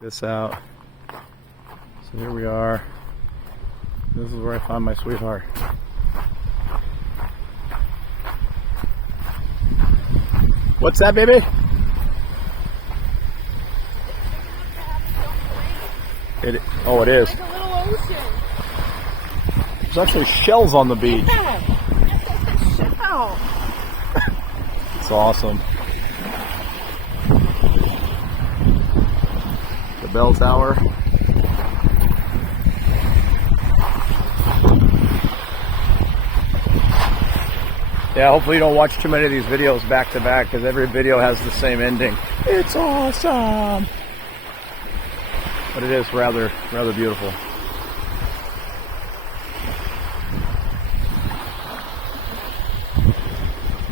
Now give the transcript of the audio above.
This out. So here we are. This is where I found my sweetheart. What's that, baby? Oh, it is. Like a little ocean. There's actually shells on the beach. Yeah. Shell. It's awesome. The bell tower. Yeah, hopefully you don't watch too many of these videos back to back because every video has the same ending. It's awesome! But it is rather beautiful.